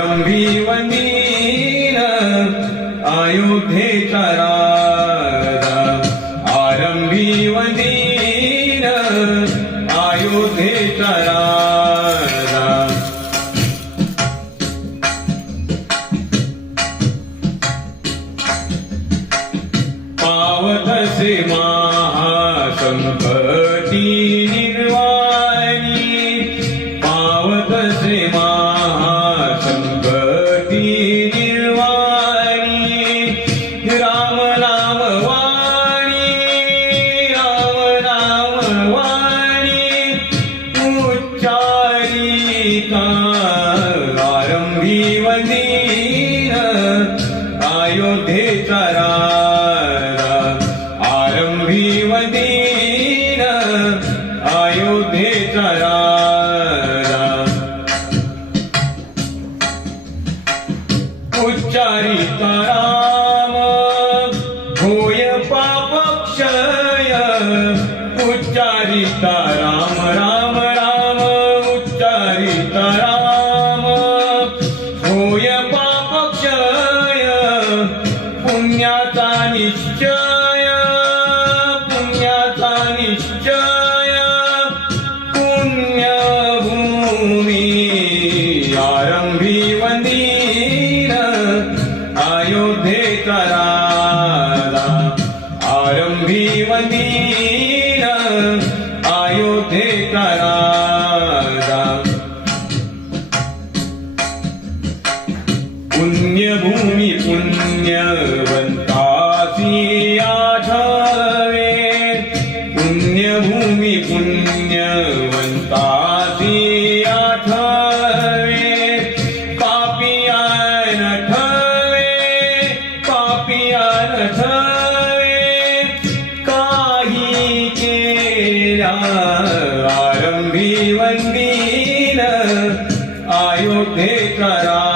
आरंभी वंदीन अयोध्येचा राजा, आरंभी वंदीन अयोध्येचा राजा. पावतसे महासंपत्ती निर्वाणी, पावतसे महासंपत्ती निर्वाणी. राम नाम वाणी, राम नाम वाणी उच्चारिता. आरंभी वंदीन अयोध्येचा राजा, आरंभी वंदीन अयोध्येचा राजा. उच्चारिता राम होय पापक्षय, उच्चारिता राम राम राम उच्चारिता राम होय पापक्षय. पुण्याचा निश्चय, पुण्याचा निश्चय पुण्यभूमी. आरंभी वंदीन अयोध्येचा राजा, आरंभी वंदीन अयोध्येचा राजा. पुण्यभूमी पुण्यवंतासी आठवे, पुण्यभूमी पुण्यवंतासी आठवे. पापियान ठवे, पापियान ठवे काही केल्या. आरंभी वंदीन अयोध्येचा राजा.